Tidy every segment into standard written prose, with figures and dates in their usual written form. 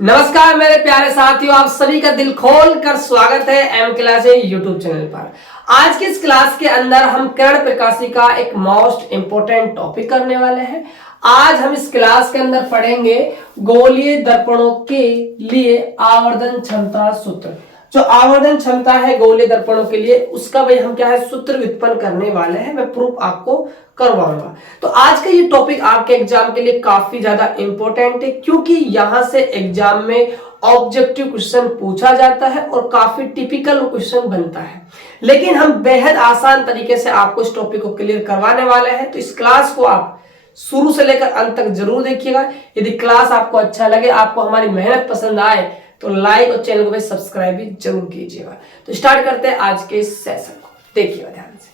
नमस्कार मेरे प्यारे साथियों, आप सभी का दिल खोल कर स्वागत है एम क्लास यूट्यूब चैनल पर। आज की इस क्लास के अंदर हम किरण प्रकाशी का एक मोस्ट इंपोर्टेंट टॉपिक करने वाले हैं। आज हम इस क्लास के अंदर पढ़ेंगे गोलीय दर्पणों के लिए आवर्धन क्षमता सूत्र। जो आवर्धन क्षमता है गोलीय दर्पणों के लिए, उसका भाई हम क्या है सूत्र व्युत्पन्न करने वाले हैं। मैं प्रूफ आपको करवाऊंगा। तो आज का ये टॉपिक आपके एग्जाम के लिए काफी ज्यादा इंपॉर्टेंट है, क्योंकि यहां से एग्जाम में ऑब्जेक्टिव क्वेश्चन पूछा जाता है और काफी टिपिकल क्वेश्चन बनता है। लेकिन हम बेहद आसान तरीके से आपको इस टॉपिक को क्लियर करवाने वाले हैं। तो इस क्लास को आप शुरू से लेकर अंत तक जरूर देखिएगा। यदि क्लास आपको अच्छा लगे, आपको हमारी मेहनत पसंद आए, तो लाइक और चैनल को भी सब्सक्राइब भी जरूर कीजिएगा। तो स्टार्ट करते हैं आज के सेशन को। देखिएगा ध्यान से।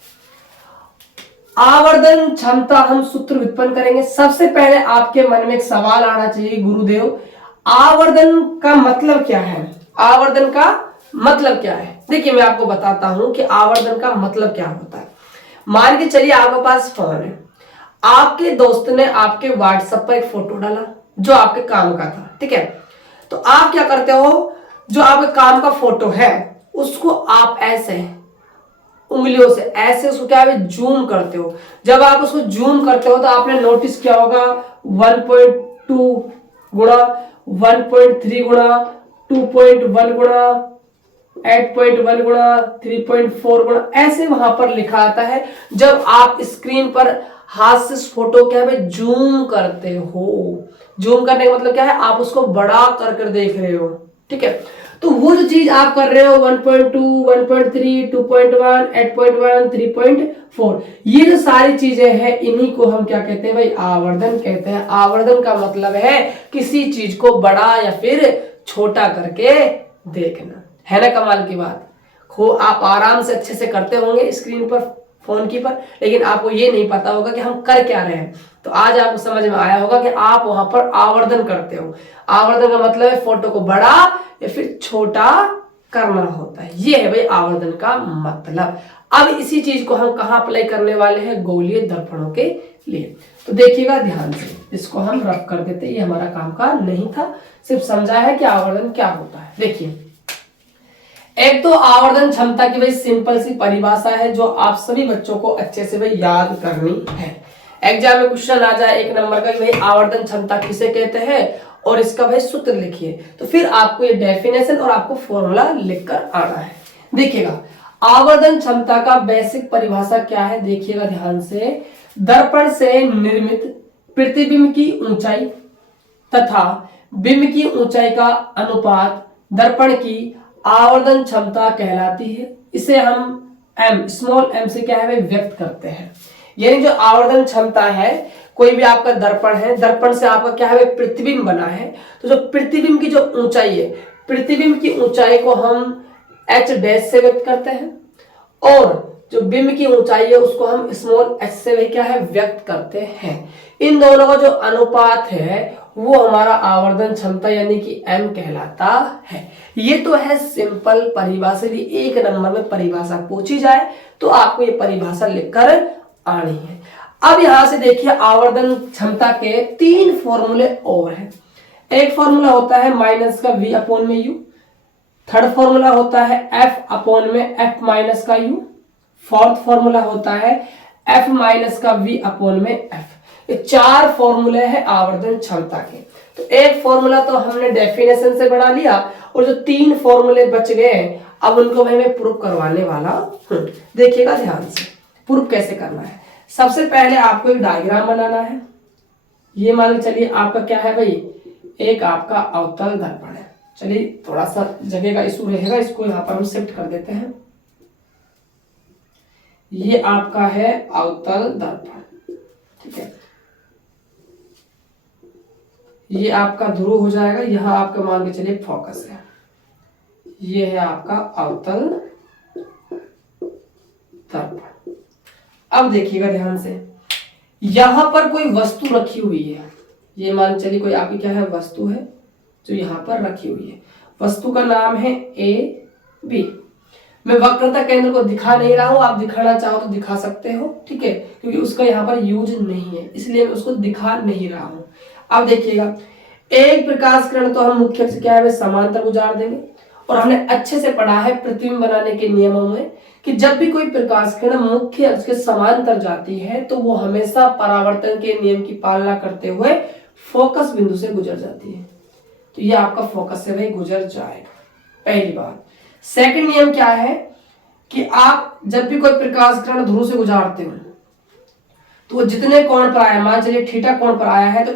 आवर्धन क्षमता हम सूत्र व्युत्पन्न करेंगे। सबसे पहले आपके मन में एक सवाल आना चाहिए, गुरुदेव आवर्धन का मतलब क्या है? आवर्धन का मतलब क्या है? देखिए मैं आपको बताता हूं कि आवर्धन का मतलब क्या होता है। मान के चलिए आपके पास फोन है, आपके दोस्त ने आपके व्हाट्सएप पर एक फोटो डाला जो आपके काम का था, ठीक है। तो आप क्या करते हो, जो आपके काम का फोटो है उसको आप ऐसे उंगलियों से ऐसे उसको क्या है जूम करते हो। जब आप उसको जूम करते हो तो आपने नोटिस किया होगा 1.2 गुणा 1.3 गुणा 2.1 गुणा 8.1 गुणा 3.4 गुणा ऐसे वहां पर लिखा आता है। जब आप स्क्रीन पर हाथ से फोटो क्या है जूम करते हो, जूम करने का मतलब क्या है, आप उसको बड़ा कर देख रहे हो, ठीक है। तो वो जो चीज आप कर रहे हो 1.2 1.3 2.1 8.1 3.4, ये जो सारी चीजें हैं इन्हीं को हम क्या कहते हैं भाई, आवर्धन कहते हैं। आवर्धन का मतलब है किसी चीज को बड़ा या फिर छोटा करके देखना, है ना। कमाल की बात। आप आराम से अच्छे से करते होंगे स्क्रीन पर फोन की पर, लेकिन आपको ये नहीं पता होगा कि हम कर क्या रहे हैं। तो आज आपको समझ में आया होगा कि आप वहां पर आवर्धन करते हो। आवर्धन का मतलब है फोटो को बड़ा या फिर छोटा करना होता है। ये है भाई आवर्धन का मतलब। अब इसी चीज को हम कहां अप्लाई करने वाले हैं, गोलीय दर्पणों के लिए। तो देखिएगा ध्यान से, इसको हम रफ कर देते। ये हमारा काम का नहीं था, सिर्फ समझा है कि आवर्धन क्या होता है। देखिए, एक तो आवर्धन क्षमता की भाई सिंपल सी परिभाषा है जो आप सभी बच्चों को अच्छे से भाई याद करनी है। एग्जाम में क्वेश्चन आ जाए एक नंबर का कि भाई आवर्धन क्षमता किसे कहते हैं और इसका भाई सूत्र लिखिए, तो फिर आपको ये डेफिनेशन और आपको फॉर्मूला लिखकर आना है। देखिएगा आवर्धन क्षमता का बेसिक परिभाषा क्या है, देखिएगा ध्यान से। दर्पण से निर्मित प्रतिबिंब की ऊंचाई तथा बिंब की ऊंचाई का अनुपात दर्पण की आवर्धन क्षमता कहलाती है। इसे हम m स्मॉल m से क्या है व्यक्त करते हैं। यानी जो आवर्धन क्षमता है, कोई भी आपका दर्पण है, दर्पण से आपका क्या है प्रतिबिंब बना है, तो जो प्रतिबिंब की जो ऊंचाई है, प्रतिबिंब की ऊंचाई को हम h डैश से व्यक्त करते हैं और जो बिंब की ऊंचाई है उसको हम स्मॉल h से क्या है व्यक्त करते हैं। इन दोनों का जो अनुपात है वो हमारा आवर्धन क्षमता यानी कि m कहलाता है। ये तो है सिंपल परिभाषा। यदि एक नंबर में परिभाषा पूछी जाए तो आपको ये परिभाषा लिखकर आनी है। अब यहां से देखिए आवर्धन क्षमता के तीन फॉर्मूले और हैं। एक फॉर्मूला होता है माइनस का v अपॉन में u, थर्ड फॉर्मूला होता है f अपॉन में f माइनस का u, फोर्थ फॉर्मूला होता है f माइनस का v अपॉन में f। ये चार फॉर्मूले हैं आवर्धन क्षमता के। तो एक फॉर्मूला तो हमने डेफिनेशन से बना लिया और जो तीन फॉर्मूले बच गए अब उनको मैं प्रूफ करवाने वाला हूं। देखिएगा ध्यान से प्रूफ कैसे करना है। सबसे पहले आपको एक डायग्राम बनाना है। ये मान के चलिए आपका क्या है भाई, एक आपका अवतल दर्पण है। चलिए थोड़ा सा जगह का इशू रहेगा, इसको यहाँ पर हम शिफ्ट कर देते हैं। ये आपका है अवतल दर्पण, ठीक है। ये आपका ध्रुव हो जाएगा, यहां आपका मान के चलिए फोकस है। ये है आपका अवतल दर्पण। अब देखिएगा ध्यान से, यहां पर कोई वस्तु रखी हुई है। ये मान चलिए कोई आपकी क्या है वस्तु है जो यहां पर रखी हुई है। वस्तु का नाम है ए बी। मैं वक्रता केंद्र को दिखा नहीं रहा हूं, आप दिखाना चाहो तो दिखा सकते हो, ठीक है, क्योंकि उसका यहाँ पर यूज नहीं है इसलिए मैं उसको दिखा नहीं रहा हूं। अब देखिएगा एक प्रकाश किरण तो हम मुख्य से क्या है समांतर गुजार देंगे। और हमने अच्छे से पढ़ा है प्रतिबिंब बनाने के नियमों में कि जब भी कोई प्रकाश किरण मुख्य अक्ष के समांतर जाती है तो वो हमेशा परावर्तन के नियम की पालना करते हुए फोकस बिंदु से गुजर जाती है। तो ये आपका फोकस से भाई गुजर जाएगा, पहली बात। सेकंड नियम क्या है कि आप जब भी कोई प्रकाश किरण ध्रुव से गुजारते हो तो वो जितने कोण पर आया, मान चलिए थीटा कोण पर आया है, तो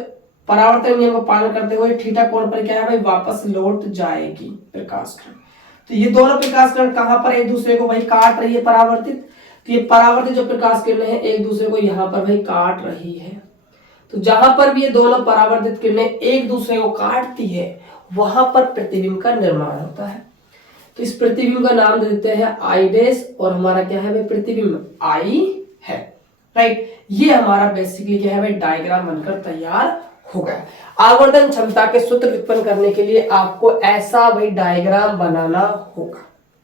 परावर्तन नियम का पालन करते हुए थीटा कोण पर क्या है भाई वापस लौट जाएगी प्रकाश किरण। तो ये दोनों प्रकाश किरण कहां पर एक दूसरे को भाई काट रही है परावर्तित, तो ये परावर्तित जो प्रकाश किरणें हैं एक दूसरे को यहां पर भाई काट रही है। तो जहां पर भी ये दोनों परावर्तित किरणें एक दूसरे को काटती है वहां पर प्रतिबिंब का निर्माण होता है। तो इस प्रतिबिंब का नाम दे देते हैं आई डैश, और हमारा क्या है भाई प्रतिबिंब आई है, राइट। ये हमारा बेसिकली क्या है भाई डायग्राम बनकर तैयार हो गया। आवर्धन क्षमता के सूत्र उत्पन्न करने के लिए आपको ऐसा भाई डायग्राम बनाना होगा,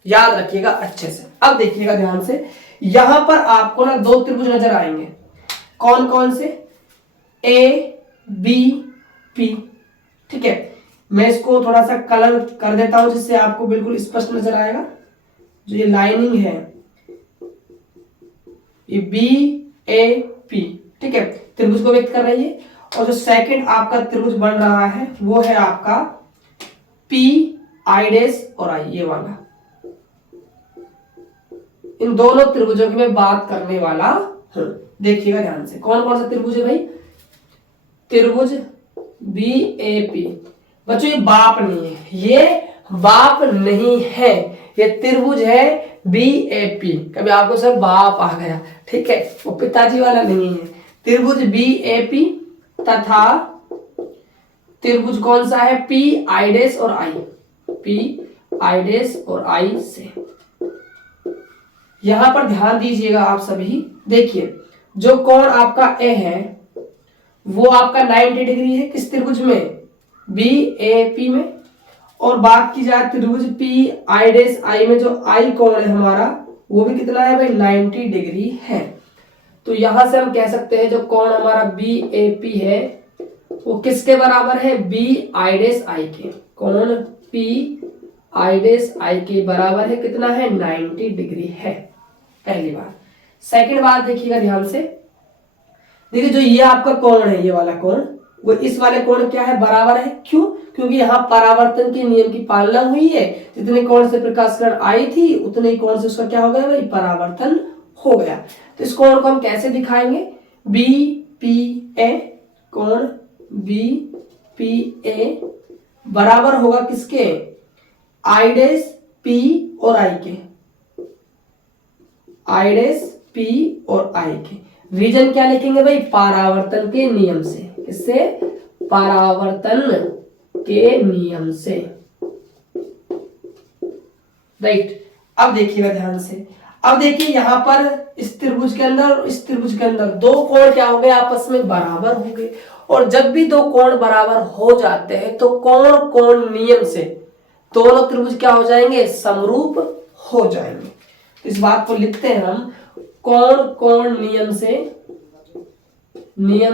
याद रखिएगा अच्छे से। अब देखिएगा ध्यान से, यहां पर आपको ना दो त्रिभुज नजर आएंगे, कौन कौन से, ए बी पी, ठीक है। मैं इसको थोड़ा सा कलर कर देता हूं जिससे आपको बिल्कुल स्पष्ट नजर आएगा। जो ये लाइनिंग है ये बी ए पी, ठीक है, त्रिभुज को व्यक्त कर रही है। और जो सेकंड आपका त्रिभुज बन रहा है वो है आपका पी आई डैश और आई, ये वाला। इन दोनों त्रिभुजों की मैं बात करने वाला हूं, देखिएगा ध्यान से। कौन कौन सा त्रिभुज है भाई, त्रिभुज बी ए पी। बच्चों ये बाप नहीं है, ये बाप नहीं है, ये त्रिभुज है बी ए पी। कभी आपको सर बाप आ गया, ठीक है, वो पिताजी वाला नहीं है। त्रिभुज बी ए पी तथा त्रिभुज कौन सा है, पी आई डैश और आई, पी आई डैश और आई से। यहां पर ध्यान दीजिएगा आप सभी, देखिए जो कोण आपका ए है वो आपका 90 डिग्री है किस त्रिभुज में, बी ए पी में। और बात की जाए त्रिभुज पी आई डैश आई में, जो आई कोण है हमारा वो भी कितना है भाई 90 डिग्री है। तो यहां से हम कह सकते हैं जो कोण हमारा बी ए पी है वो किसके बराबर है, बी आई डैश आई के। कोण पी आई डैश आई के बराबर है कितना है, 90 डिग्री है, पहली बात। सेकंड बात देखिएगा ध्यान से, देखिए जो ये आपका कोण है, ये वाला कोण वो इस वाले कोण क्या है बराबर है, क्यों, क्योंकि यहाँ परावर्तन के नियम की पालना हुई है। जितने कोण से प्रकाश किरण आई थी उतने ही कोण से उसका क्या हो गया भाई परावर्तन हो गया। तो इस कोण को हम कैसे दिखाएंगे, बी पी ए, कोण बी पी ए बराबर होगा किसके, आई डैश पी और आई के, आई डैश पी और आई के। रीजन क्या लिखेंगे भाई, परावर्तन के नियम से, किससे, परावर्तन के नियम से, राइट। अब देखिएगा ध्यान से, अब देखिए यहां पर इस त्रिभुज के अंदर और इस त्रिभुज के अंदर दो कोण क्या हो गए, आपस में बराबर हो गए। और जब भी दो कोण बराबर हो जाते हैं तो कोण कोण नियम से दोनों त्रिभुज क्या हो जाएंगे, समरूप हो जाएंगे। तो इस बात को लिखते हैं हम, कोण कोण नियम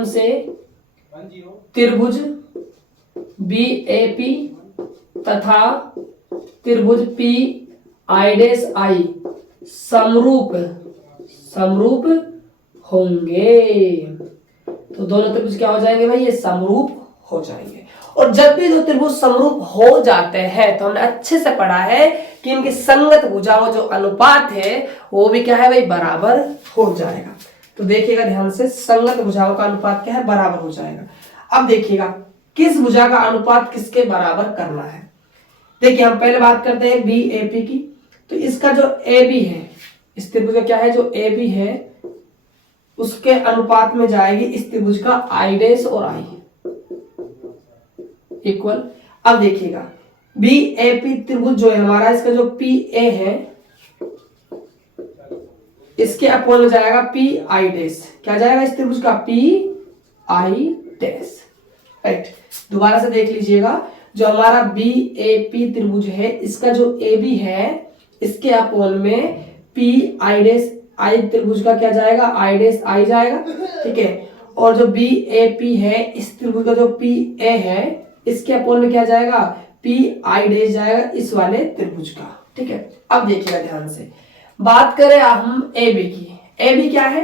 से त्रिभुज बी ए पी तथा त्रिभुज पी आई डैश आई समरूप होंगे। तो दोनों त्रिभुज क्या हो जाएंगे भाई, ये समरूप हो जाएंगे। और जब भी दो त्रिभुज समरूप हो जाते हैं तो हमने अच्छे से पढ़ा है कि इनकी संगत भुजाओं जो अनुपात है वो भी क्या है भाई बराबर हो जाएगा। तो देखिएगा ध्यान से, संगत भुजाओं का अनुपात क्या है, बराबर हो जाएगा। अब देखिएगा किस भुजा का अनुपात किसके बराबर करना है। देखिए हम पहले बात करते हैं बी ए पी की। तो इसका जो ए बी है, इस त्रिभुज का क्या है, जो ए बी है उसके अनुपात में जाएगी इस त्रिभुज का आई डैश और आई इक्वल। अब देखिएगा बी ए पी त्रिभुज जो है हमारा, इसका जो पी ए है इसके अपोन में जाएगा पी आई डैश, क्या जाएगा इस त्रिभुज का, पी आई डैश, राइट। दोबारा से देख लीजिएगा, जो हमारा बी ए पी त्रिभुज है इसका जो ए बी है इसके अपोन में पी आई डैश आई त्रिभुज का क्या जाएगा, आई डैश आई जाएगा, ठीक है। और जो बी ए पी है इस त्रिभुज का जो पी ए है इसके अपोन में क्या जाएगा, पी आई डैश जाएगा इस वाले त्रिभुज का। ठीक है, अब देखिएगा ध्यान से, बात करें हम ए बी की। ए बी क्या है,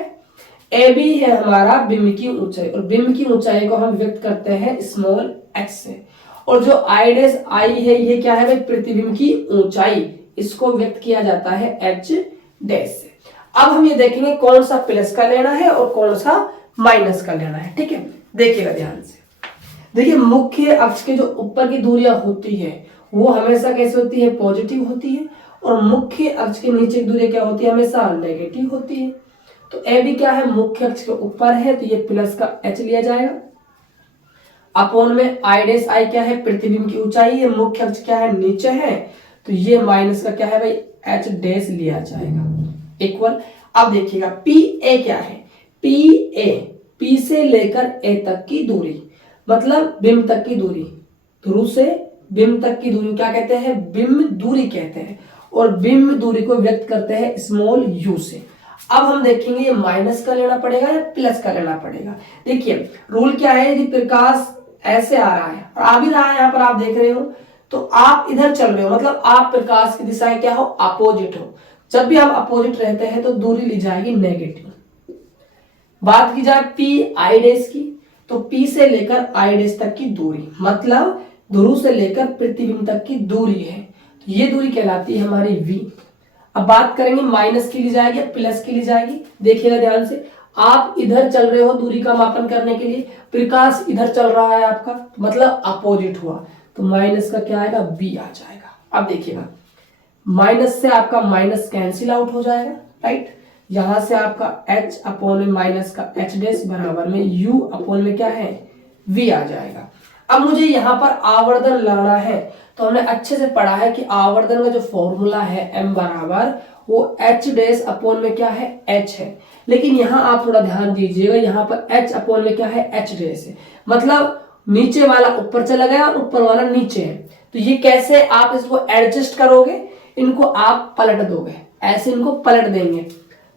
ए बी है हमारा बिंब की ऊंचाई, और बिंब की ऊंचाई को हम व्यक्त करते हैं स्मॉल एक्स से, और जो आई डैश आई है ये क्या है भाई, प्रतिबिंब की ऊंचाई, इसको व्यक्त किया जाता है एच डैश से। अब हम ये देखेंगे कौन सा प्लस का लेना है और कौन सा माइनस का लेना है। ठीक है, देखिएगा ध्यान से, देखिए मुख्य अक्ष के जो ऊपर की दूरियां होती है वो हमेशा कैसे होती है, पॉजिटिव होती है, और मुख्य अक्ष के नीचे की दूरी क्या होती है, हमेशा नेगेटिव होती है। तो ए बी क्या है, मुख्य अक्ष के ऊपर है तो ये प्लस का एच लिया जाएगा, अपोन में आई डैश आई क्या है, प्रतिबिंब की ऊंचाई है, मुख्य अक्ष क्या है, नीचे है, तो ये माइनस का क्या है भाई, एच डैश लिया जाएगा इक्वल। अब देखिएगा पी ए क्या है, पी ए, पी से लेकर ए तक की दूरी, मतलब बिंब तक की दूरी, ध्रुव से बिंब तक की दूरी क्या कहते हैं, बिंब दूरी कहते हैं, और बिंब दूरी को व्यक्त करते हैं स्मॉल यू से। अब हम देखेंगे ये माइनस का लेना पड़ेगा या प्लस का लेना पड़ेगा। देखिए रूल क्या है, यदि प्रकाश ऐसे आ रहा है और आ भी रहा है, यहाँ पर आप देख रहे हो, तो आप इधर चल रहे हो, मतलब आप प्रकाश की दिशा क्या हो, अपोजिट हो। जब भी हम अपोजिट रहते हैं तो दूरी ली जाएगी नेगेटिव। बात की जाए पी आई डैश की, तो पी से लेकर आई डैश तक की दूरी, मतलब ध्रुव से लेकर प्रतिबिंब तक की दूरी है, तो ये दूरी कहलाती है हमारी v। अब बात करेंगे माइनस की ली जाएगी प्लस की ली जाएगी। देखिएगा ध्यान से, आप इधर चल रहे हो दूरी का मापन करने के लिए, प्रकाश इधर चल रहा है आपका, मतलब अपोजिट हुआ, तो माइनस का क्या आएगा, b आ जाएगा। अब देखिएगा माइनस से आपका माइनस कैंसिल आउट हो जाएगा, राइट, यहां से आपका h अपोन में माइनस का h डैश बराबर में u अपोन में क्या है, v आ जाएगा। अब मुझे यहाँ पर आवर्धन लाना है, तो हमने अच्छे से पढ़ा है कि आवर्धन का जो फॉर्मूला है m बराबर वो h डैश अपोन में क्या है, h है, लेकिन यहाँ आप थोड़ा ध्यान दीजिएगा, यहाँ पर h अपोन में क्या है, h डैश है, मतलब नीचे वाला ऊपर चला गया और ऊपर वाला नीचे है, तो ये कैसे आप इसको एडजस्ट करोगे, इनको आप पलट दोगे, ऐसे इनको पलट देंगे,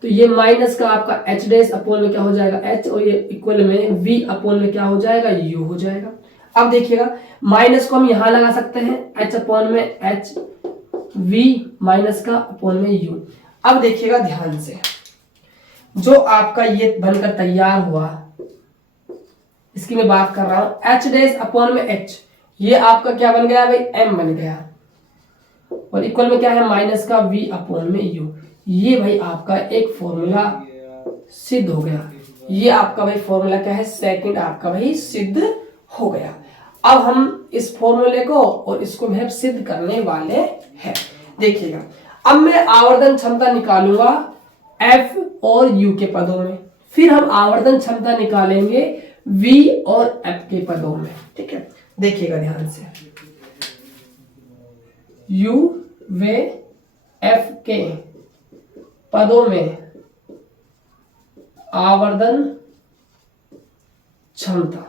तो ये माइनस का आपका h डैश अपोन में क्या हो जाएगा, h, और ये इक्वल में v अपोन में क्या हो जाएगा, u हो जाएगा। अब देखिएगा माइनस को हम यहां लगा सकते हैं, h अपोन में h, v माइनस का अपोन में u। अब देखिएगा ध्यान से, जो आपका ये बनकर तैयार हुआ, इसकी मैं बात कर रहा हूं, h डैश अपोन में h, ये आपका क्या बन गया भाई, m बन गया, और इक्वल में क्या है, माइनस का v अपोन में u। ये भाई आपका एक फॉर्मूला सिद्ध हो गया, ये आपका भाई फॉर्मूला क्या है, सेकंड आपका भाई सिद्ध हो गया। अब हम इस फॉर्मूले को और इसको भी सिद्ध करने वाले हैं। देखिएगा अब मैं आवर्धन क्षमता निकालूंगा F और U के पदों में, फिर हम आवर्धन क्षमता निकालेंगे V और F के पदों में। ठीक है, देखिएगा ध्यान से, U व F के पदों में आवर्धन क्षमता,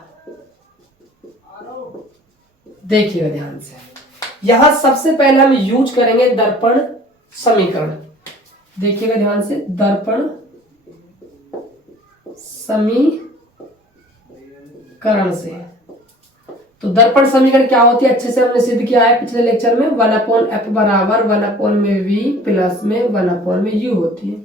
देखिएगा ध्यान से, यहां सबसे पहले हम यूज करेंगे दर्पण समीकरण। देखिएगा ध्यान से, दर्पण समीकरण से, तो दर्पण समीकरण क्या होती है, अच्छे से हमने सिद्ध किया है पिछले लेक्चर में, 1/f बराबर 1/v प्लस में 1/u होती है।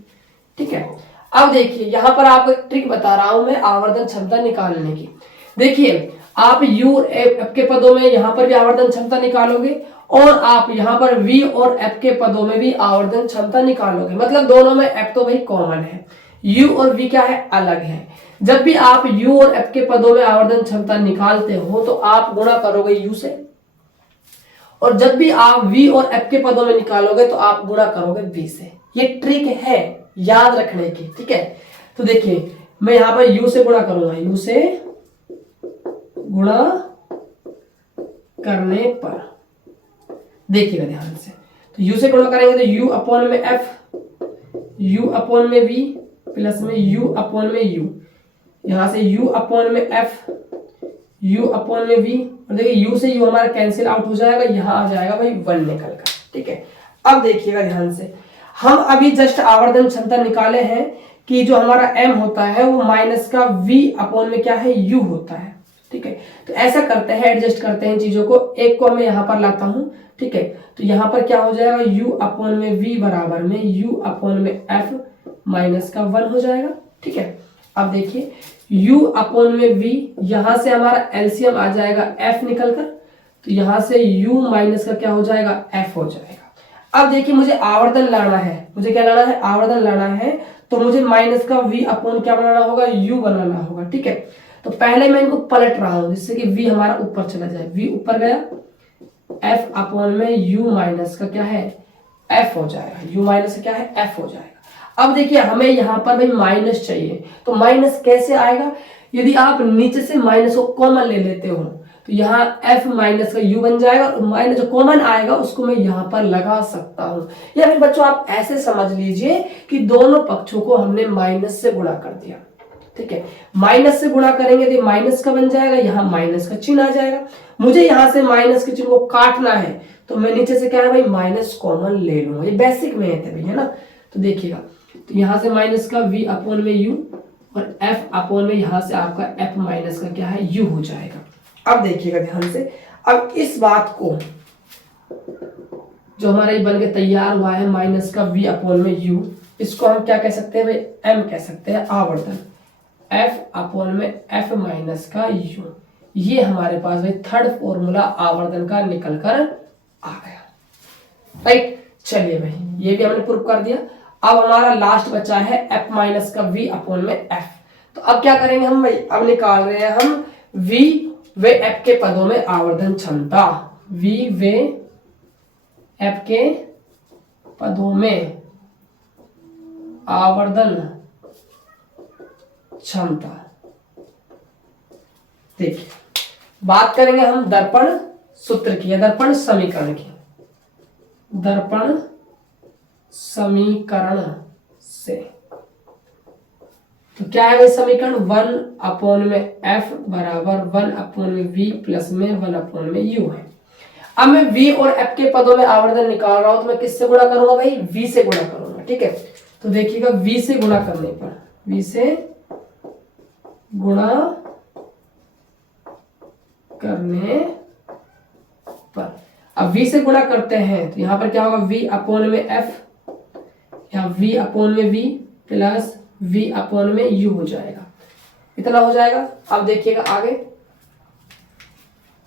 ठीक है, अब देखिए यहां पर आपको एक ट्रिक बता रहा हूं मैं आवर्धन क्षमता निकालने की। देखिए आप u और f के पदों में यहां पर भी आवर्धन क्षमता निकालोगे, और आप यहां पर v और f के पदों में भी आवर्धन क्षमता निकालोगे, मतलब दोनों में f तो भाई कॉमन है, u और v क्या है, अलग है। जब भी आप u और f के पदों में आवर्धन क्षमता निकालते हो तो आप गुणा करोगे u से, और जब भी आप v और f के पदों में निकालोगे तो आप गुणा करोगे v से। ये ट्रिक है याद रखने की। ठीक है, तो देखिए मैं यहां पर u से गुणा करूंगा, u से गुणा करने पर, देखिएगा ध्यान से, तो u से गुणा करेंगे तो u अपोन में f, u अपोन में v प्लस में u अपोन में u, यहां से u अपोन में f, u अपोन में v, और देखिए u से u हमारा कैंसिल आउट हो जाएगा, यहां आ जाएगा भाई 1 निकल कर। ठीक है, अब देखिएगा ध्यान से, हम अभी जस्ट आवर्धन क्षमता निकाले हैं कि जो हमारा m होता है वो माइनस का v अपोन में क्या है, u होता है। ठीक है। तो ऐसा करते हैं, एडजस्ट करते हैं चीजों को। एक को मैं यहाँ पर लाता हूँ, ठीक है। तो यहाँ पर क्या हो जाएगा, u अपॉन में v बराबर में u अपॉन में f माइनस का 1 हो जाएगा, ठीक है। अब देखिए u अपॉन में v, यहां से हमारा एलसीएम आ जाएगा f निकल कर, तो यहां से u माइनस का क्या हो जाएगा, f हो जाएगा। अब देखिए मुझे आवर्धन लाना है, मुझे क्या लाना है, आवर्धन लाना है। तो मुझे माइनस का v अपॉन क्या बनाना होगा, u बनाना होगा, ठीक है। तो पहले मैं इनको पलट रहा हूं जिससे कि v हमारा ऊपर चला जाए, v ऊपर गया, f अपॉन में u माइनस का क्या है, f हो जाएगा, u माइनस का क्या है, f हो जाएगा। अब देखिए हमें यहाँ पर भाई माइनस चाहिए, तो माइनस कैसे आएगा, यदि आप नीचे से माइनस को कॉमन ले लेते हो तो यहाँ f माइनस का u बन जाएगा, और माइनस जो कॉमन आएगा उसको मैं यहाँ पर लगा सकता हूँ। या फिर बच्चों आप ऐसे समझ लीजिए कि दोनों पक्षों को हमने माइनस से गुणा कर दिया, ठीक है। माइनस से गुणा करेंगे तो माइनस का बन जाएगा, यहाँ माइनस का चिन्ह आ जाएगा। मुझे यहाँ से माइनस के चिन्ह को काटना है तो मैं नीचे से क्या है भाई, माइनस कॉमन ले लूंगा। ये बेसिक में है भाई, है ना। तो देखिएगा, तो यहाँ से माइनस का v अपॉन में u और f अपॉन में यहाँ से आपका f माइनस का क्या है, u हो जाएगा। अब देखिएगा ध्यान से, अब इस बात को जो हमारा ये बन के तैयार हुआ है माइनस का v अपॉन में u, इसको हम क्या कह सकते हैं भाई, m कह सकते हैं, आवर्धन f अपॉन में f माइनस का u। ये हमारे पास भाई थर्ड फॉर्मूला आवर्धन का निकल कर आ गया, राइट। चलिए भाई ये भी हमने प्रूव कर दिया। अब हमारा लास्ट बचा है f माइनस का v अपॉन में f। तो अब क्या करेंगे हम भाई, अब निकाल रहे हैं हम v व f के पदों में आवर्धन क्षमता, v व f के पदों में आवर्धन क्षमता। देखिए बात करेंगे हम दर्पण सूत्र की या दर्पण समीकरण की। दर्पण समीकरण से तो क्या है भाई समीकरण, 1 अपॉन में f बराबर 1 अपॉन में v प्लस में 1 अपॉन में u है। अब मैं v और f के पदों में आवर्धन निकाल रहा हूं तो मैं किससे गुणा करूंगा भाई, v से गुणा करूंगा, ठीक है। तो देखिएगा v से गुणा करने पर, v से गुणा करने पर, अब v से गुणा करते हैं तो यहां पर क्या होगा, v अपॉन में f, यहाँ v अपॉन में v प्लस v अपॉन में u हो जाएगा, इतना हो जाएगा। अब देखिएगा आगे,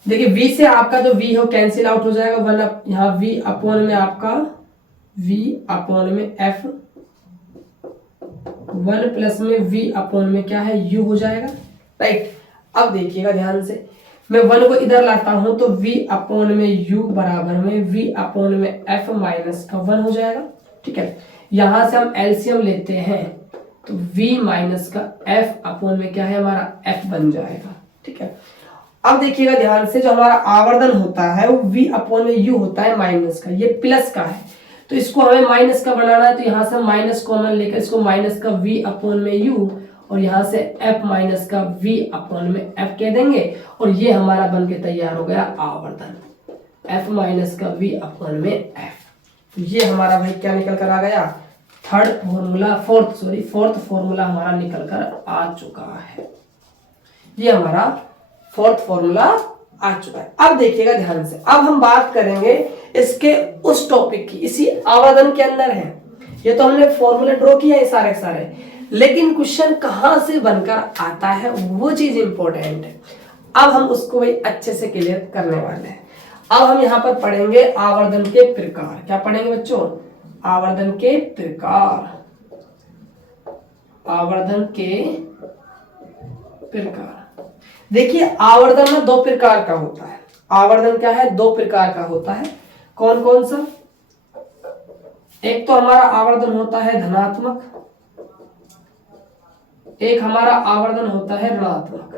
देखिए v से आपका जो v हो कैंसिल आउट हो जाएगा, वन यहाँ v अपॉन में आपका v अपॉन में f, 1 प्लस में v अपॉन में क्या है, u हो जाएगा, राइट। अब देखिएगा ध्यान से, मैं 1 को इधर लाता हूं तो v अपॉन में u बराबर में v अपॉन में f माइनस का 1 हो जाएगा, ठीक है। यहां से हम एलसीएम लेते हैं तो v माइनस का f अपॉन में क्या है हमारा f बन जाएगा, ठीक है। अब देखिएगा ध्यान से, जो हमारा आवर्धन होता है वो v अपॉन में u होता है माइनस का, ये प्लस का है तो इसको हमें माइनस का बनाना है। तो यहाँ से माइनस कॉमन लेकर इसको माइनस का v अपॉन में u और यहाँ से f माइनस का v अपॉन में f कह देंगे, और ये हमारा बन के तैयार हो गया आवर्धन, f माइनस का v अपॉन में f। तो ये हमारा भाई क्या निकल कर आ गया, फोर्थ फॉर्मूला हमारा निकल कर आ चुका है। ये हमारा फोर्थ फॉर्मूला आ चुका है। अब देखिएगा ध्यान से, अब हम बात करेंगे इसके उस टॉपिक की, इसी आवर्धन के अंदर है। ये तो हमने फॉर्मूले ड्रॉ किया है सारे सारे, लेकिन क्वेश्चन कहां से बनकर आता है वो चीज इंपॉर्टेंट है। अब हम उसको भाई अच्छे से क्लियर करने वाले हैं। अब हम यहाँ पर पढ़ेंगे आवर्धन के प्रकार। क्या पढ़ेंगे बच्चों, आवर्धन के प्रकार। आवर्धन के प्रकार, देखिए आवर्धन में 2 प्रकार का होता है। आवर्धन क्या है, 2 प्रकार का होता है। कौन कौन सा, एक तो हमारा आवर्धन होता है धनात्मक, एक हमारा आवर्धन होता है ऋणात्मक।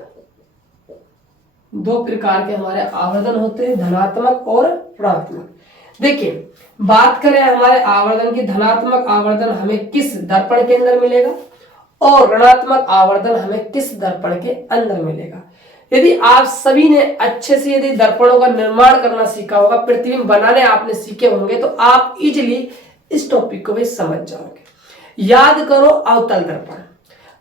2 प्रकार के हमारे आवर्धन होते हैं, धनात्मक और ऋणात्मक। देखिए बात करें हमारे आवर्धन की, धनात्मक आवर्धन हमें किस दर्पण के अंदर मिलेगा और ऋणात्मक आवर्धन हमें किस दर्पण के अंदर मिलेगा। यदि आप सभी ने अच्छे से यदि दर्पणों का निर्माण करना सीखा होगा, प्रतिबिंब बनाने आपने सीखे होंगे, तो आप इजिली इस टॉपिक को भी समझ जाओगे। याद करो अवतल दर्पण।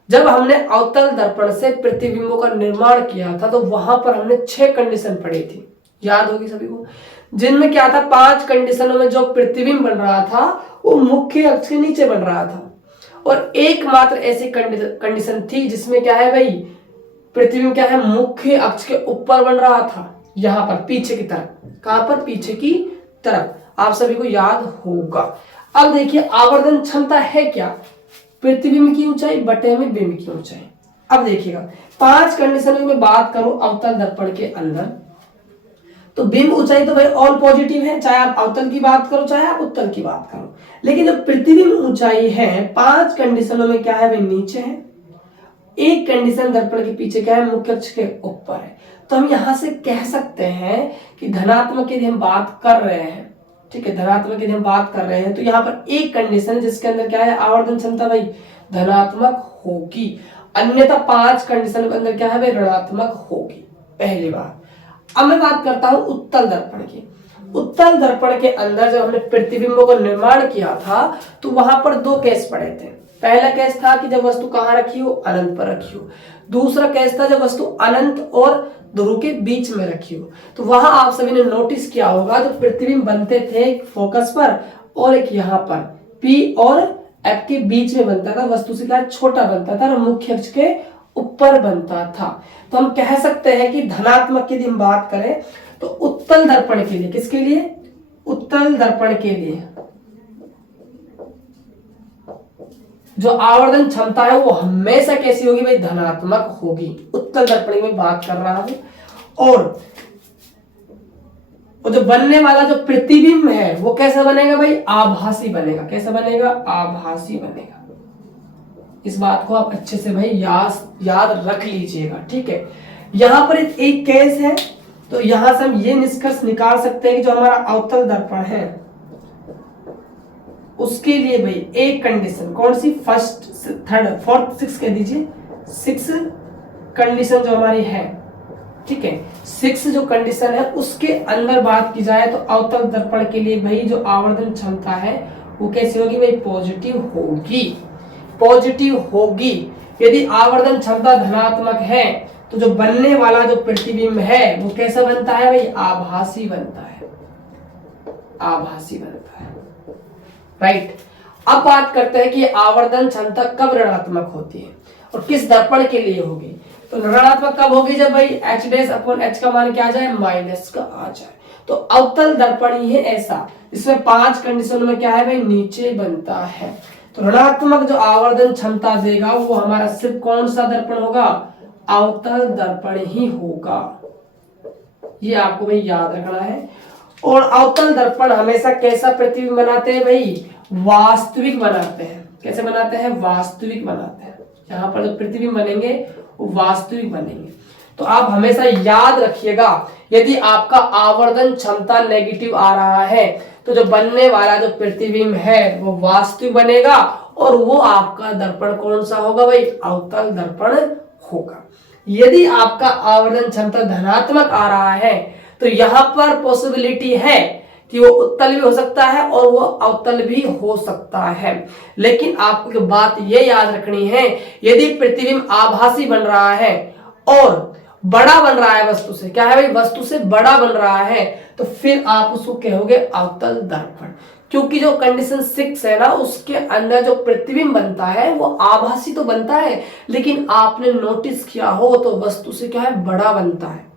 जब हमने अवतल दर्पण से प्रतिबिंबों का निर्माण किया था तो वहां पर हमने 6 कंडीशन पढ़ी थी, याद होगी सभी को, जिनमें क्या था 5 कंडीशनों में जो प्रतिबिंब बन रहा था वो मुख्य अक्ष के नीचे बन रहा था, और एकमात्र ऐसी कंडीशन थी जिसमें क्या है भाई, प्रतिबिंब क्या है मुख्य अक्ष के ऊपर बन रहा था, यहां पर पीछे की तरफ। कहां पर? पीछे की तरफ। आप सभी को याद होगा। अब देखिए आवर्धन क्षमता है क्या? प्रतिबिंब की ऊंचाई बटे में बिंब की ऊंचाई। अब देखिएगा 5 कंडीशन की मैं बात करूं अवतल दर्पण के अंदर, तो बिंब ऊंचाई तो भाई ऑल पॉजिटिव है, चाहे आप अवतल की बात करो चाहे आप उत्तल की बात करो, लेकिन जो प्रतिबिंब ऊंचाई है 5 कंडीशनों में क्या है भाई, नीचे है। एक कंडीशन दर्पण के पीछे क्या है, मुख्य अक्ष के ऊपर है। तो हम यहां से कह सकते हैं कि धनात्मक यदि हम बात कर रहे हैं, ठीक है, धनात्मक यदि हम बात कर रहे हैं तो यहाँ पर एक कंडीशन जिसके अंदर क्या है, आवर्धन क्षमता भाई धनात्मक होगी, अन्यथा 5 कंडीशन के अंदर क्या है भाई, ऋणात्मक होगी। पहली बात। अब मैं बात करता हूं उत्तल दर्पण की। उत्तल दर्पण के अंदर जब हमने प्रतिबिंबों का निर्माण किया था तो वहां पर 2 केस पड़े थे। पहला केस था कि जब वस्तु कहां रखी हो, अनंत पर रखी हो। दूसरा केस था जब वस्तु अनंत और ध्रुव के बीच में रखी हो। तो वहां आप सभी ने नोटिस किया होगा जो प्रतिबिंब बनते थे एक फोकस पर और एक यहाँ पर P और F के बीच में बनता था, वस्तु से क्या छोटा बनता था और मुख्य अक्ष के ऊपर बनता था। तो हम कह सकते हैं कि धनात्मक की यदि हम बात करें तो उत्तल दर्पण के लिए, किसके लिए, उत्तल दर्पण के लिए जो आवर्धन क्षमता है वो हमेशा कैसी होगी भाई, धनात्मक होगी। उत्तल दर्पण की मैं बात कर रहा हूं। और वो जो बनने वाला जो प्रतिबिंब है वो कैसा बनेगा भाई, आभासी बनेगा। कैसा बनेगा, आभासी बनेगा। इस बात को आप अच्छे से भाई याद रख लीजिएगा, ठीक है। यहां पर एक केस है, तो यहां से हम ये निष्कर्ष निकाल सकते हैं कि जो हमारा अवतल दर्पण है उसके लिए भाई एक कंडीशन, कौन सी, फर्स्ट थर्ड फोर्थ सिक्स कह दीजिए, 6 कंडीशन जो हमारी है, ठीक है, 6 जो कंडीशन है उसके अंदर बात की जाए तो अवतल दर्पण के लिए भाई जो आवर्धन क्षमता है वो कैसी होगी भाई, पॉजिटिव होगी। पॉजिटिव होगी। यदि आवर्धन क्षमता धनात्मक है तो जो बनने वाला जो प्रतिबिंब है वो कैसा बनता है भाई, आभासी बनता है, आभासी बनता है, राइट। अब बात करते हैं कि आवर्धन क्षमता कब ऋणात्मक होती है और किस दर्पण के लिए होगी। तो ऋणात्मक कब होगी, जब भाई h डैश अपॉन h का मान क्या आ जाए, माइनस का आ जाए। तो अवतल दर्पण ही है ऐसा, इसमें 5 कंडीशन में क्या है भाई, नीचे बनता है। तो ऋणात्मक जो आवर्धन क्षमता देगा वो हमारा सिर्फ कौन सा दर्पण होगा, अवतल दर्पण ही होगा। ये आपको भाई याद रखना है। और अवतल दर्पण हमेशा कैसा प्रतिबिंब बनाते हैं भाई, वास्तविक बनाते हैं। कैसे बनाते हैं, वास्तविक बनाते हैं। यहाँ पर जो प्रतिबिंब बनेंगे वो वास्तविक बनेंगे। तो आप हमेशा याद रखिएगा यदि आपका आवर्धन क्षमता नेगेटिव आ रहा है तो जो बनने वाला जो प्रतिबिंब है वो वास्तविक बनेगा और वो आपका दर्पण कौन सा होगा भाई, अवतल दर्पण होगा। यदि आपका आवर्धन क्षमता धनात्मक आ रहा है तो यहां पर पॉसिबिलिटी है कि वो उत्तल भी हो सकता है और वो अवतल भी हो सकता है। लेकिन आपको बात ये याद रखनी है, यदि प्रतिबिंब आभासी बन रहा है और बड़ा बन रहा है वस्तु से, क्या है भाई, वस्तु से बड़ा बन रहा है, तो फिर आप उसको कहोगे अवतल दर्पण। क्योंकि जो कंडीशन 6 है ना उसके अंदर जो प्रतिबिंब बनता है वो आभासी तो बनता है लेकिन आपने नोटिस किया हो तो वस्तु से क्या है, बड़ा बनता है।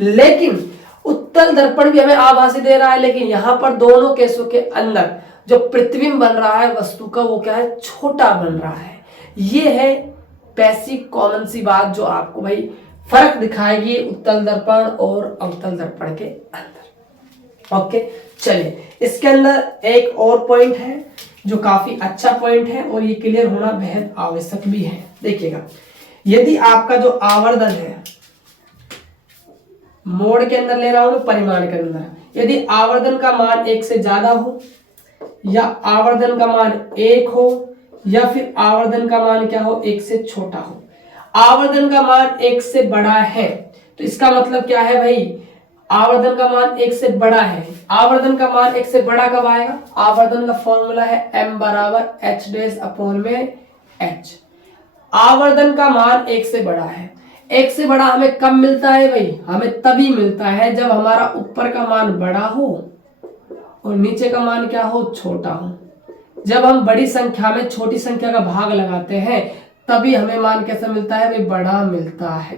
लेकिन उत्तल दर्पण भी हमें आभासी दे रहा है, लेकिन यहां पर दोनों केसों के अंदर जो प्रतिबिंब बन रहा है वस्तु का वो क्या है, छोटा बन रहा है। ये है बेसिक कॉमन सी बात जो आपको भाई फर्क दिखाएगी उत्तल दर्पण और अवतल दर्पण के अंदर। ओके, चलिए इसके अंदर एक और पॉइंट है जो काफी अच्छा पॉइंट है और ये क्लियर होना बेहद आवश्यक भी है। देखिएगा, यदि आपका जो आवर्धन है, मोड के अंदर ले रहा हूं परिमाण के अंदर, यदि आवर्धन का मान 1 से ज्यादा हो या आवर्धन का मान 1 हो या फिर आवर्धन का मान क्या हो, 1 से छोटा हो। आवर्धन का मान 1 से बड़ा है तो इसका मतलब क्या है भाई, आवर्धन का मान 1 से बड़ा है। आवर्धन का मान 1 से बड़ा कब आएगा, आवर्धन का फॉर्मूला है m बराबर h डैश अपॉन में h। आवर्धन का मान 1 से बड़ा है। 1 से बड़ा हमें कब मिलता है भाई? हमें तभी मिलता है जब हमारा ऊपर का मान बड़ा हो और नीचे का मान क्या हो? छोटा हो। जब हम बड़ी संख्या में छोटी संख्या का भाग लगाते हैं तभी हमें मान कैसा मिलता है भाई? बड़ा मिलता है,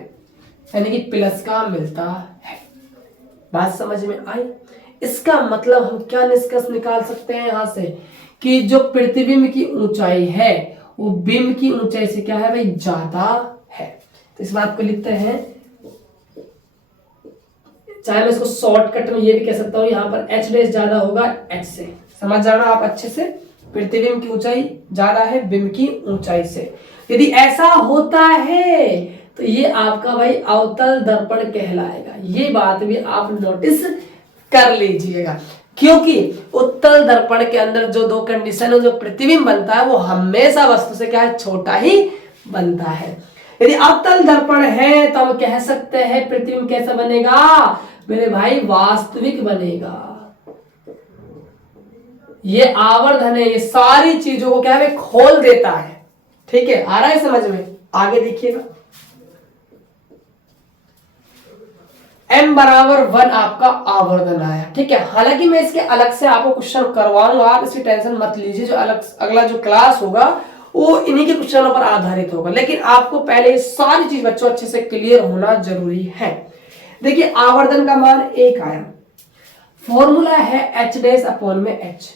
यानी कि प्लस का मिलता है। बात समझ में आई? इसका मतलब हम क्या निष्कर्ष निकाल सकते हैं यहां से कि जो प्रतिबिंब की ऊंचाई है वो बिंब की ऊंचाई से क्या है भाई? ज्यादा है। तो इस बात को लिखते हैं, चाहे मैं इसको शॉर्टकट में ये भी कह सकता हूं, यहां पर h डैश ज्यादा होगा h से। समझ जाना आप अच्छे से, प्रतिबिंब की ऊंचाई ज्यादा है बिंब की ऊंचाई से। यदि ऐसा होता है तो ये आपका भाई अवतल दर्पण कहलाएगा। ये बात भी आप नोटिस कर लीजिएगा, क्योंकि उत्तल दर्पण के अंदर जो दो कंडीशन है, जो प्रतिबिंब बनता है वो हमेशा वस्तु से क्या है? छोटा ही बनता है। यदि अवतल दर्पण है तो हम कह सकते हैं प्रतिबिंब कैसा बनेगा मेरे भाई? वास्तविक बनेगा। ये आवर्धन है, ये सारी चीजों को क्या है? खोल देता है। ठीक है, आ रहा है समझ में? आगे देखिएगा, m बराबर 1 आपका आवर्धन आया। ठीक है, हालांकि मैं इसके अलग से आपको क्वेश्चन करवाऊंगा, आप इसकी टेंशन मत लीजिए। जो अगला जो क्लास होगा वो इन्हीं के क्वेश्चनों पर आधारित होगा, लेकिन आपको पहले ये सारी चीज बच्चों अच्छे से क्लियर होना जरूरी है। देखिए, आवर्धन का मान 1 आया, फॉर्मूला है h डैश अपॉन में h।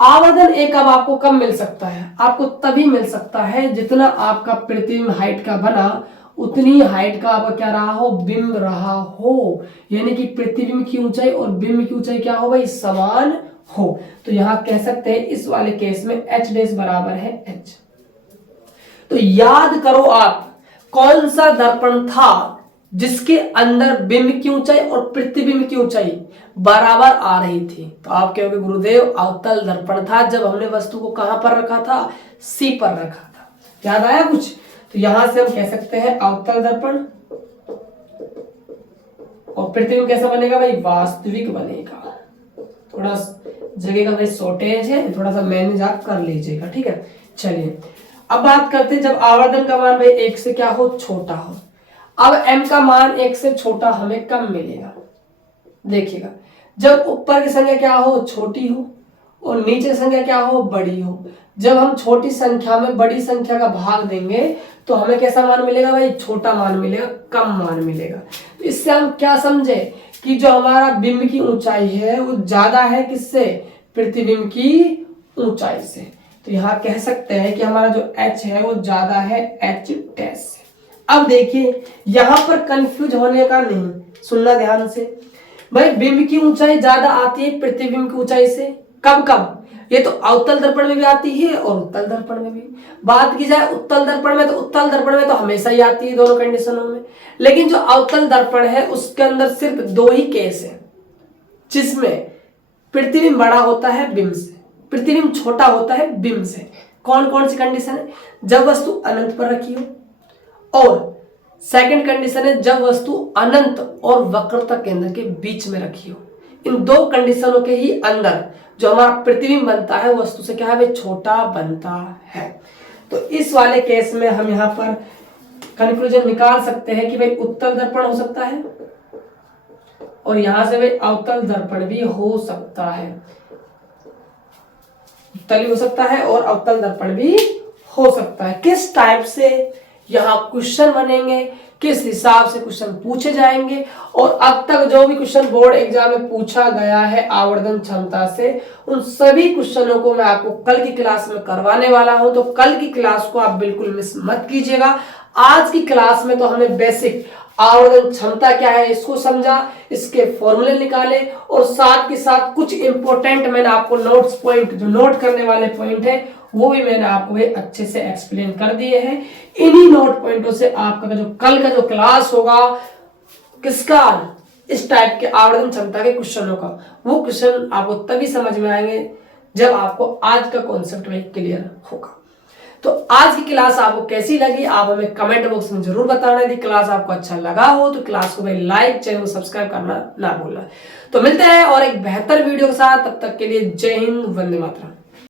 आवर्धन 1 अब आपको कब मिल सकता है? आपको तभी मिल सकता है जितना आपका प्रतिबिंब हाइट का बना उतनी हाइट का आपका क्या रहा हो? बिंब रहा हो, यानी कि प्रतिबिंब की ऊंचाई और बिंब की ऊंचाई क्या हो भाई? समान हो। तो यहां कह सकते हैं इस वाले केस में h डैश बराबर है h। तो याद करो आप, कौन सा दर्पण था जिसके अंदर बिंब की ऊंचाई और प्रतिबिंब की ऊंचाई बराबर आ रही थी? तो आप कहोगे गुरुदेव अवतल दर्पण था, जब हमने वस्तु को कहां पर रखा था? C पर रखा था। याद आया कुछ? तो यहां से हम कह सकते हैं अवतल दर्पण, और प्रतिबिंब कैसा बनेगा भाई? वास्तविक बनेगा। थोड़ा जगह का भाई शॉर्टेज है, थोड़ा सा मैनेज आप कर लीजिएगा। ठीक है, चलिए अब बात करते हैं जब आवर्धन का मान भाई 1 से क्या हो? छोटा हो। अब m का मान 1 से छोटा हमें कब मिलेगा? देखिएगा, जब ऊपर की संख्या क्या हो? छोटी हो और नीचे की संख्या क्या हो? बड़ी हो। जब हम छोटी संख्या में बड़ी संख्या का भाग देंगे तो हमें कैसा मान मिलेगा भाई? छोटा मान मिलेगा, कम मान मिलेगा। तो इससे हम क्या समझे कि जो हमारा बिंब की ऊंचाई है वो ज्यादा है किससे? प्रतिबिंब की ऊंचाई से। तो यहाँ कह सकते हैं कि हमारा जो h है वो ज्यादा है h डैश से। अब देखिए, यहां पर कंफ्यूज होने का नहीं, सुनना ध्यान से भाई। बिंब की ऊंचाई ज्यादा आती है प्रतिबिंब की ऊंचाई से। कब कब? ये तो अवतल दर्पण में भी आती है और उत्तल दर्पण में भी। बात की जाए उत्तल दर्पण में, तो उत्तल दर्पण में तो हमेशा ही आती है दोनों कंडीशनों में। लेकिन जो अवतल दर्पण है उसके अंदर सिर्फ 2 ही केस है जिसमें प्रतिबिंब बड़ा होता है बिंब से, प्रतिबिंब छोटा होता है बिंब से। कौन कौन सी कंडीशन है? जब वस्तु अनंत पर रखी हो, और सेकंड कंडीशन है जब वस्तु अनंत और वक्रता केंद्र के बीच में रखी हो। इन 2 कंडीशनों के ही अंदर जो हमारा प्रतिबिंब बनता है वस्तु से क्या है भाई? छोटा बनता है। तो इस वाले केस में हम यहाँ पर कंक्लूजन निकाल सकते हैं कि भाई उत्तल दर्पण हो सकता है और यहां से भाई अवतल दर्पण भी हो सकता है। उत्तल हो सकता है और अवतल दर्पण भी हो सकता है। किस टाइप से यहाँ क्वेश्चन बनेंगे, किस हिसाब से क्वेश्चन पूछे जाएंगे, और अब तक जो भी क्वेश्चन बोर्ड एग्जाम में पूछा गया है आवर्धन क्षमता से, उन सभी क्वेश्चनों को मैं आपको कल की क्लास में करवाने वाला हूं। तो कल की क्लास को आप बिल्कुल मिस मत कीजिएगा। आज की क्लास में तो हमने बेसिक आवर्धन क्षमता क्या है इसको समझा, इसके फॉर्मूले निकाले, और साथ के साथ कुछ इंपॉर्टेंट मैंने आपको नोट्स पॉइंट, जो नोट करने वाले पॉइंट है वो भी मैंने आपको अच्छे से एक्सप्लेन कर दिए हैं। इन्हीं नोट पॉइंटों से आपका जो कल का जो क्लास होगा किसका, इस टाइप के आवर्धन क्षमता के क्वेश्चनों का, वो क्वेश्चन आपको तभी समझ में आएंगे जब आपको आज का कॉन्सेप्ट में क्लियर होगा। तो आज की क्लास आपको कैसी लगी आप हमें कमेंट बॉक्स में जरूर बताना। यदि क्लास आपको अच्छा लगा हो तो क्लास को भाई लाइक, चैनल को सब्सक्राइब करना ना भूलना। तो मिलते हैं और एक बेहतर वीडियो के साथ, तब तक के लिए जय हिंद, वंदे मातरम।